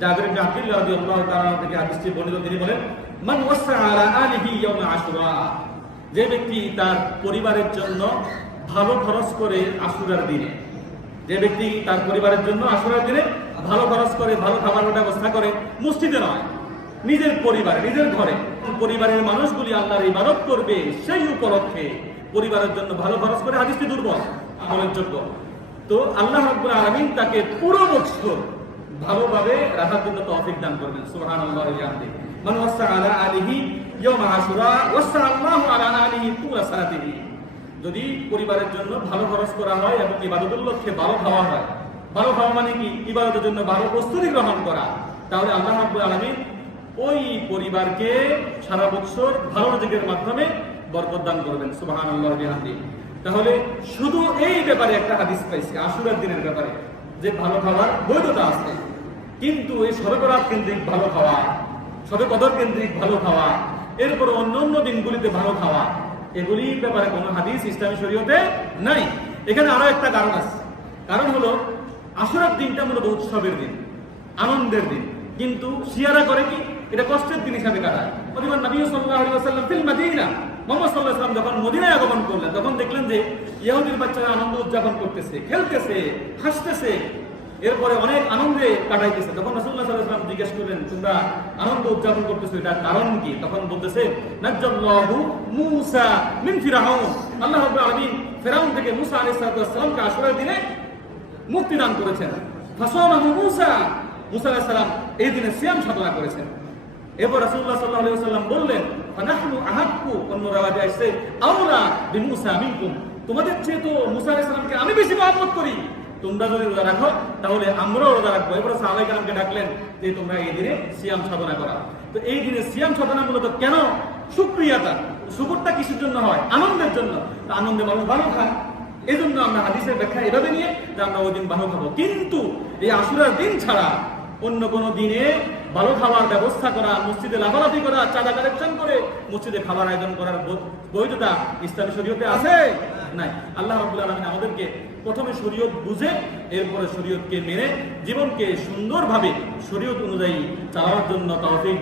জাবির ইবনে আব্দুল্লাহ রাদিয়াল্লাহু তাআলা থেকে হাদিসটি বর্ণিত, তিনি বলেন, মান ওয়াসা আলা আলিহি ইয়াউম আশুরা, যে ব্যক্তি তার পরিবারের জন্য ভালো খরচ করে আশুরার দিনে, যে ব্যক্তি তার পরিবারের জন্য আশুরার দিনে ভালো খরচ করে, ভালো খাবারের ব্যবস্থা করে, মসজিদে নয়, নিজের পরিবারে, নিজের ঘরে পরিবারের মানুষগুলি আল্লাহর ইবাদত করবে, সেই উপলক্ষে পরিবারের জন্য ভালো খরচ করে, হাদিসটি দুর্বল, আমলের যোগ্য। তো আল্লাহ রাব্বুল আলামিন তাকে পুরো বছর ভালোভাবে রাখার জন্য তৌফিক দান করবেন। সুবহানাল্লাহি ওয়া বিহামদিহি। মান ওয়াসা আলা আলিহি ইয়াউম আশুরা ওয়াসা আল্লাহু আলা আলিহি তুলা সালাতিহি। যদি পরিবারের জন্য ভালো খরচ করা হয় এবং ইবাদতের লক্ষ্যে ভালো খাওয়া হয়, ভালো খাওয়া মানে কি? ইবাদতের জন্য ভালো প্রস্তুতি গ্রহণ করা, তাহলে আল্লাহ রাব্বুল আলামিন ওই পরিবারকে সারা বছর ভালো রিজিকের মাধ্যমে বরকত দান করবেন। সুবহানাল্লাহি ওয়া বিহামদিহি। তাহলে শুধু এই ব্যাপারে একটা হাদিস পাইছি আশুরার দিনের ব্যাপারে, যে ভালো খাওয়ার বৈধতা আছে, কিন্তু এই শবে বরাত কেন্দ্রিক ভালো খাওয়া, শবে কদর কেন্দ্রিক ভালো খাওয়া, এরপর অন্য দিনগুলিতে ভালো খাওয়া, এগুলির ব্যাপারে কোনো হাদিস ইসলামী শরীয়তে নাই। এখানে আরো একটা কারণ আছে, কারণ হলো আশুরার দিনটা মূলত উৎসবের দিন, আনন্দের দিন, কিন্তু শিয়ারা করে কি এটা কষ্টের দিন হিসাবে কাটায়। প্রতিবার নবী সাল্লাল্লাহু আলাইহি ওয়াসাল্লাম ফিল মদিনা, মুহাম্মদ সাল্লাল্লাহু আলাইহি ওয়াসাল্লাম যখন মদিনায় আগমন করলেন, তখন দেখলেন যে ইহুদির বাচ্চারা আনন্দ উদযাপন করতেছে, খেলতেছে, হাসতেছে, এরপরে অনেক আনন্দে কাটাইতেছে। তখন রাসূলুল্লাহ সাল্লাল্লাহু আলাইহি ওয়াসাল্লাম জিজ্ঞেস করলেন, তোমরা আনন্দ উদযাপন করতেছো, এটার কারণ কি? তখন বলতেছে, নাজ্জাল্লাহু মূসা মিন ফিরআউন, আল্লাহ রাব্বুল আলামিন ফিরআউন থেকে মূসা আলাইহিস সালামকে আশুরার দিনে মুক্তি দান করেছেন। ফাসামাহু মূসা, মূসা আলাইহিস সালাম এই দিনে সিয়াম সাধনা করেছেন। এরপর রাসূলুল্লাহ সাল্লাল্লাহু আলাইহি ওয়াসাল্লাম বললেন, ফানাহনু আহাক্কু, অন্য রাওয়ায়ে আসছে আওলা বিমূসা মিনকুম, তোমাদের চেয়ে তো মূসা আলাইহিস সালামকে আমি বেশি মহব্বত করি, তোমরা যদি রোজা রাখো তাহলে আমরাও রোজা রাখবো। এরপর সাহাবায়ে কেরামকে ডাকলেন যে তোমরা এই দিনে সিয়াম সাধনা করা। তো এই দিনে সিয়াম সাধনা মূলত কেন? শুকরিয়াটা, শুকরটা কিসের জন্য হয়? আনন্দের জন্য। তো আনন্দে মানুষ ভালো খায়, এই জন্য আমরা হাদিসের ব্যাখ্যা এভাবে নিয়ে যে আমরা ওই দিন ভালো খাবো। কিন্তু এই আশুরার দিন ছাড়া অন্য কোনো দিনে ভালো খাওয়ার ব্যবস্থা করা, মসজিদে লাফালাফি করা, চাঁদা কালেকশন করে মসজিদে খাবার আয়োজন করার বৈধতা ইসলামী শরীয়তে আছে? নাই। আল্লাহ রাব্বুল আলামিন আমাদেরকে প্রথমে শরীয়ত বুঝে, এরপরে শরীয়তকে মেনে জীবনকে সুন্দরভাবে শরীয়ত অনুযায়ী চালানোর জন্য তৌফিক